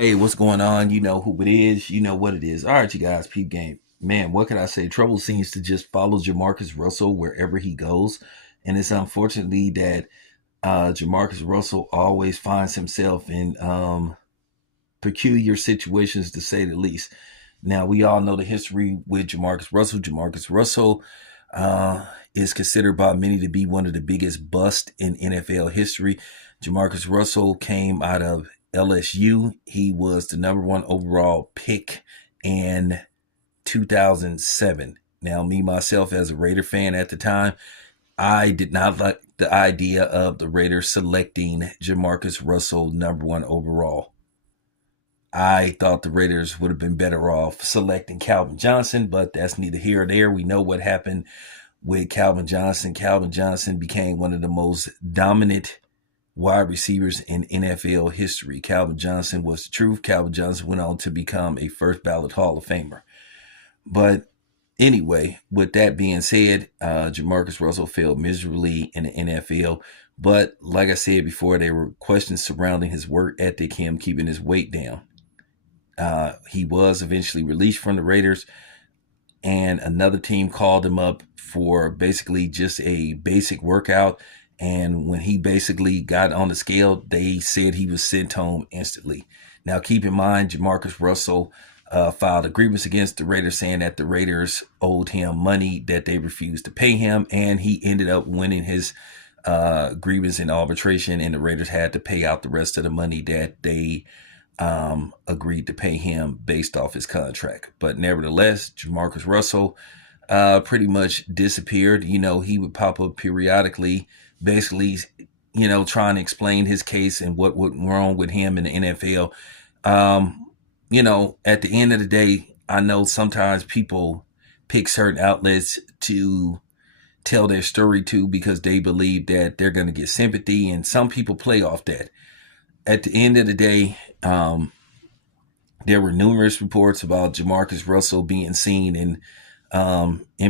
Hey, what's going on? You know who it is. You know what it is. All right, you guys, peep game. Man, what can I say? Trouble seems to just follow Jamarcus Russell wherever he goes. And it's unfortunately that Jamarcus Russell always finds himself in peculiar situations, to say the least. Now, we all know the history with Jamarcus Russell. Jamarcus Russell is considered by many to be one of the biggest busts in NFL history. Jamarcus Russell came out of LSU. He was the number one overall pick in 2007. Now, me, myself, as a Raider fan at the time, I did not like the idea of the Raiders selecting Jamarcus Russell number one overall. I thought the Raiders would have been better off selecting Calvin Johnson, but that's neither here or there. We know what happened with Calvin Johnson. Calvin Johnson became one of the most dominant wide receivers in NFL history. Calvin Johnson was the truth. Calvin Johnson went on to become a first ballot Hall of Famer. But anyway, with that being said, Jamarcus Russell failed miserably in the NFL. But like I said before, there were questions surrounding his work ethic, him keeping his weight down. He was eventually released from the Raiders, and another team called him up for basically just a basic workout. And when he basically got on the scale, they said he was sent home instantly. Now, keep in mind, Jamarcus Russell filed a grievance against the Raiders, saying that the Raiders owed him money that they refused to pay him, and he ended up winning his grievance in arbitration, and the Raiders had to pay out the rest of the money that they agreed to pay him based off his contract. But nevertheless, Jamarcus Russell pretty much disappeared. You know, he would pop up periodically, basically, you know, trying to explain his case and what went wrong with him in the NFL. You know, at the end of the day, I know sometimes people pick certain outlets to tell their story to because they believe that they're going to get sympathy, and some people play off that. At the end of the day, there were numerous reports about Jamarcus Russell being seen in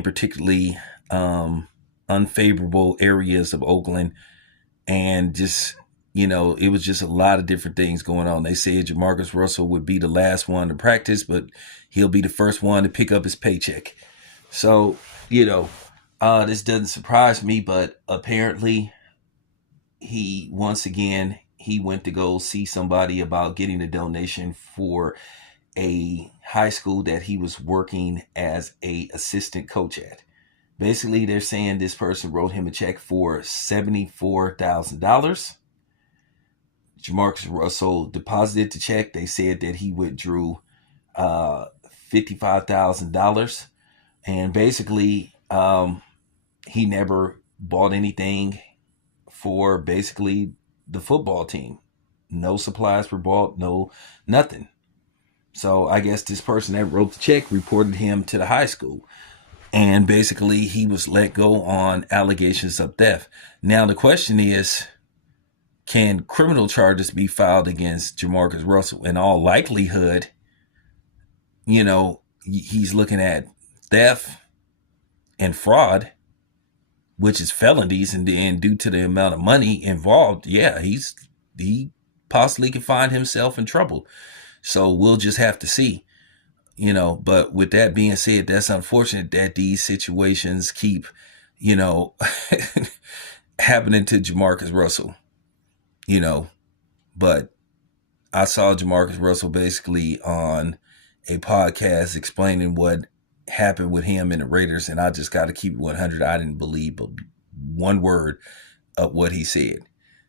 particularly unfavorable areas of Oakland, and just, you know, it was just a lot of different things going on. They said Jamarcus Russell would be the last one to practice, but he'll be the first one to pick up his paycheck. So, you know, this doesn't surprise me, but apparently he went to go see somebody about getting a donation for a high school that he was working as a assistant coach at. Basically, they're saying this person wrote him a check for $74,000. Jamarcus Russell deposited the check. They said that he withdrew $55,000, and basically he never bought anything for basically the football team. No supplies were bought, no nothing. So I guess this person that wrote the check reported him to the high school, and basically he was let go on allegations of theft. Now the question is, can criminal charges be filed against Jamarcus Russell? In all likelihood, you know, he's looking at theft and fraud, which is felonies, and due to the amount of money involved, yeah, he possibly could find himself in trouble. So we'll just have to see, you know. But with that being said, that's unfortunate that these situations keep, you know, happening to Jamarcus Russell, you know. But I saw Jamarcus Russell basically on a podcast explaining what happened with him and the Raiders, and I just got to keep it 100. I didn't believe but one word of what he said.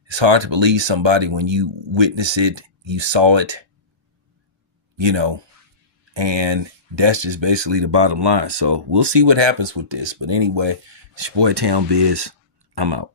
It's hard to believe somebody when you witness it, you saw it, you know, and that's just basically the bottom line. So we'll see what happens with this. But anyway, it's your boy Town Biz. I'm out.